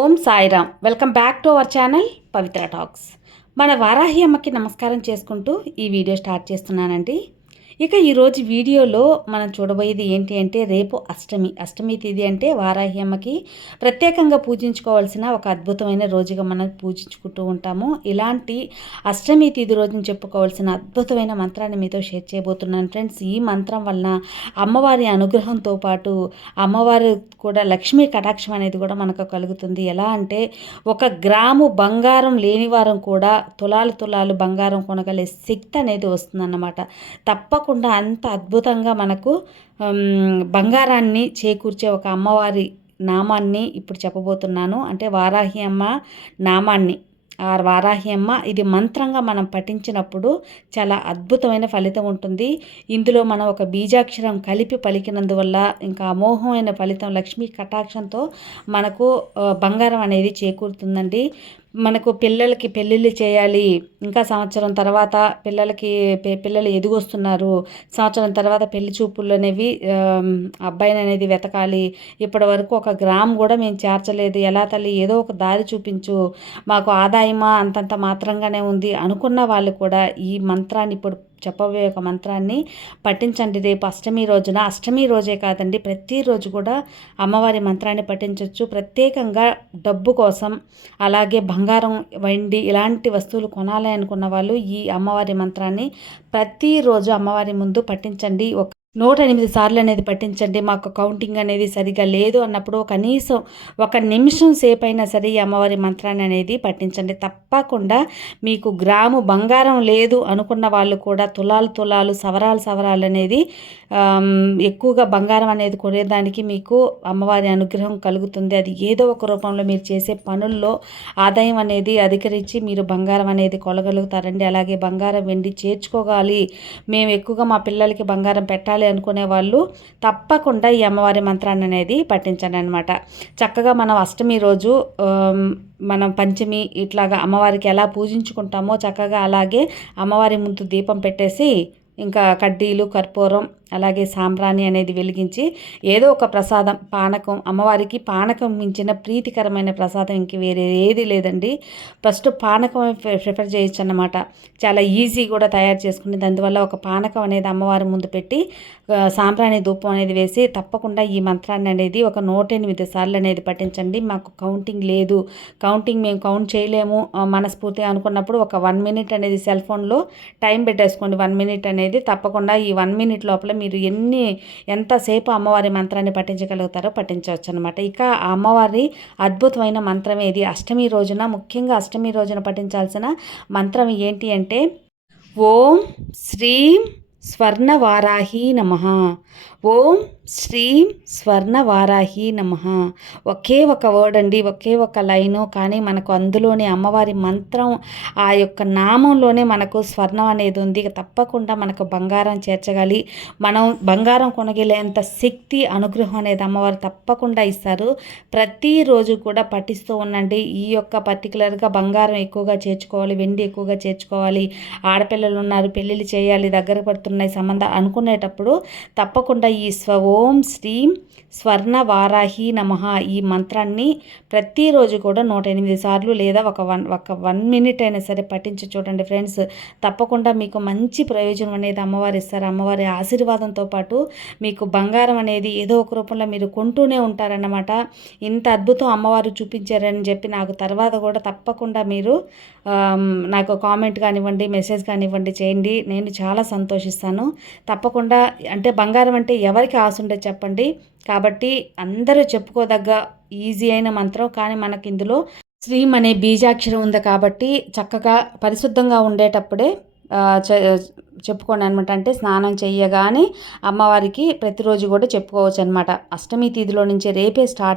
Om Sairam. Welcome back to our channel Pavitra talks. మన వారాహి అమ్మకి నమస్కారం చేసుకుంటూ ఈ వీడియో స్టార్ట్ చేస్తున్నానండి. ఇక ఈరోజు వీడియోలో మనం చూడబోయేది ఏంటి అంటే రేపు అష్టమి. అష్టమి తిథి అంటే వారాహి అమ్మకి ప్రత్యేకంగా పూజించుకోవాల్సిన ఒక అద్భుతమైన రోజుగా మనం పూజించుకుంటూ ఉంటాము. ఇలాంటి అష్టమి తిథి రోజున చెప్పుకోవాల్సిన అద్భుతమైన మంత్రాన్ని మీతో షేర్ చేయబోతున్నాను. ఫ్రెండ్స్ ఈ మంత్రం వలన అమ్మవారి అనుగ్రహంతో పాటు అమ్మవారి కూడా లక్ష్మీ కటాక్షం అనేది కూడా మనకు కలుగుతుంది. ఎలా అంటే ఒక గ్రాము బంగారం లేని వారం కూడా తులాలు తులాలు బంగారం కొనగలే శక్తి అనేది వస్తుందన్నమాట. తప్పకుండా అనుకోకుండా అంత అద్భుతంగా మనకు బంగారాన్ని చేకూర్చే ఒక అమ్మవారి నామాన్ని ఇప్పుడు చెప్పబోతున్నాను. అంటే వారాహి అమ్మ నామాన్ని. ఆ వారాహి అమ్మ ఇది మంత్రంగా మనం పఠించినప్పుడు చాలా అద్భుతమైన ఫలితం ఉంటుంది. ఇందులో మనం ఒక బీజాక్షరం కలిపి పలికినందువల్ల ఇంకా అమోఘమైన ఫలితం లక్ష్మీ కటాక్షంతో మనకు బంగారం అనేది చేకూరుతుందండి. మనకు పిల్లలకి పెళ్ళిళ్ళు చేయాలి. ఇంకా సంవత్సరం తర్వాత పిల్లలకి పిల్లలు ఎదుగొస్తున్నారు. సంవత్సరం తర్వాత పెళ్ళి చూపులు అనేవి అబ్బాయిని అనేది వెతకాలి. ఇప్పటి వరకు ఒక గ్రామ్ కూడా మేము చేర్చలేదు. ఎలా తల్లి? ఏదో ఒక దారి చూపించు. మాకు ఆదాయమా? అంతంత మాత్రంగానే ఉంది అనుకున్న వాళ్ళు కూడా ఈ మంత్రాన్ని ఇప్పుడు చెప్పబోయే ఒక మంత్రాన్ని పఠించండి. రేపు అష్టమి రోజున అష్టమి రోజే కాదండి ప్రతిరోజు కూడా అమ్మవారి మంత్రాన్ని పఠించవచ్చు ప్రత్యేకంగా డబ్బు కోసం అలాగే బంగారం వెండి ఇలాంటి వస్తువులు కొనాలి అనుకున్న వాళ్ళు ఈ అమ్మవారి మంత్రాన్ని ప్రతిరోజు అమ్మవారి ముందు పఠించండి. ఒక నూట ఎనిమిది సార్లు అనేది పట్టించండి. మాకు కౌంటింగ్ అనేది సరిగా లేదు అన్నప్పుడు కనీసం ఒక నిమిషం సేపు అయినా సరే ఈ అమ్మవారి మంత్రాన్ని అనేది పట్టించండి. తప్పకుండా మీకు గ్రాము బంగారం లేదు అనుకున్న వాళ్ళు కూడా తులాలు తులాలు సవరాలు సవరాలు అనేది ఎక్కువగా బంగారం అనేది కొనేదానికి మీకు అమ్మవారి అనుగ్రహం కలుగుతుంది. అది ఏదో ఒక రూపంలో మీరు చేసే పనుల్లో ఆదాయం అనేది అధికరించి మీరు బంగారం అనేది కొలగలుగుతారండి అలాగే బంగారం వెండి చేర్చుకోగాలి మేము ఎక్కువగా మా పిల్లలకి బంగారం పెట్టాలి చేయాలి అనుకునే వాళ్ళు తప్పకుండా ఈ అమ్మవారి మంత్రాన్ని అనేది పఠించండి అనమాట చక్కగా మనం అష్టమి రోజు మనం పంచమి ఇట్లాగా అమ్మవారికి ఎలా పూజించుకుంటామో చక్కగా అలాగే అమ్మవారి ముందు దీపం పెట్టేసి ఇంకా కడ్డీలు కర్పూరం అలాగే సాంబ్రాణి అనేది వెలిగించి ఏదో ఒక ప్రసాదం పానకం అమ్మవారికి పానకం మించిన ప్రీతికరమైన ప్రసాదం ఇంక వేరే ఏది లేదండి. ఫస్ట్ పానకం ప్రిఫర్ చేయొచ్చు అన్నమాట చాలా ఈజీ కూడా తయారు చేసుకుని అందువల్ల ఒక పానకం అనేది అమ్మవారి ముందు పెట్టి సాంబ్రాణి ధూపం అనేది వేసి తప్పకుండా ఈ మంత్రాన్ని అనేది ఒక నూట ఎనిమిది సార్లు అనేది పఠించండి. మాకు కౌంటింగ్ లేదు. కౌంటింగ్ మేము కౌంట్ చేయలేము. మనస్ఫూర్తిగా అనుకున్నప్పుడు ఒక వన్ మినిట్ అనేది సెల్ ఫోన్లో టైం పెట్టేసుకోండి. వన్ మినిట్ అనేది తప్పకుండా ఈ వన్ మినిట్ లోపల మీరు ఎన్ని ఎంతసేపు అమ్మవారి మంత్రాన్ని పఠించగలుగుతారో పఠించవచ్చు అనమాట ఇక ఆ అమ్మవారి అద్భుతమైన మంత్రం ఏది అష్టమి రోజున ముఖ్యంగా అష్టమి రోజున పఠించాల్సిన మంత్రం ఏంటి అంటే ఓం శ్రీం స్వర్ణవారాహి నమ. ఓం శ్రీం స్వర్ణవారాహి నమ. ఒకే ఒక వర్డ్ అండి ఒకే ఒక లైను కానీ మనకు అందులోనే అమ్మవారి మంత్రం ఆ యొక్క నామంలోనే మనకు స్వర్ణం అనేది ఉంది. తప్పకుండా మనకు బంగారం చేర్చగాలి. మనం బంగారం కొనగలేంత శక్తి అనుగ్రహం అనేది అమ్మవారు తప్పకుండా ఇస్తారు. ప్రతిరోజు కూడా పఠిస్తూ ఉండండి. ఈ యొక్క పర్టికులర్గా బంగారం ఎక్కువగా చేర్చుకోవాలి వెండి ఎక్కువగా చేర్చుకోవాలి. ఆడపిల్లలు ఉన్నారు పెళ్ళిళ్ళు చేయాలి దగ్గర పడుతున్నాయి సంబంధం అనుకునేటప్పుడు తప్పకుండా తప్పకుండా ఈ స్వ ఓం శ్రీం స్వర్ణ వారాహి నమ ఈ మంత్రాన్ని ప్రతిరోజు కూడా నూట ఎనిమిది సార్లు లేదా ఒక వన్ ఒక వన్ మినిట్ అయినా సరే పఠించి చూడండి ఫ్రెండ్స్. తప్పకుండా మీకు మంచి ప్రయోజనం అనేది అమ్మవారు ఇస్తారు. అమ్మవారి ఆశీర్వాదంతో పాటు మీకు బంగారం అనేది ఏదో ఒక రూపంలో మీరు కొంటూనే ఉంటారన్నమాట. ఇంత అద్భుతం అమ్మవారు చూపించారని చెప్పి నాకు తర్వాత కూడా తప్పకుండా మీరు నాకు కామెంట్ కానివ్వండి మెసేజ్ కానివ్వండి చేయండి. నేను చాలా సంతోషిస్తాను. తప్పకుండా అంటే బంగారం అంటే ఎవరికి ఆశ ఉండదు చెప్పండి. కాబట్టి అందరూ చెప్పుకోదగ్గ ఈజీ అయిన మంత్రం. కానీ మనకి ఇందులో శ్రీం అనే బీజాక్షరం ఉంది కాబట్టి చక్కగా పరిశుద్ధంగా ఉండేటప్పుడే చెప్పుకోండి అనమాట అంటే స్నానం చేయగానే అమ్మవారికి ప్రతిరోజు కూడా చెప్పుకోవచ్చు అనమాట అష్టమి తిథిలో నుంచి రేపే స్టార్ట్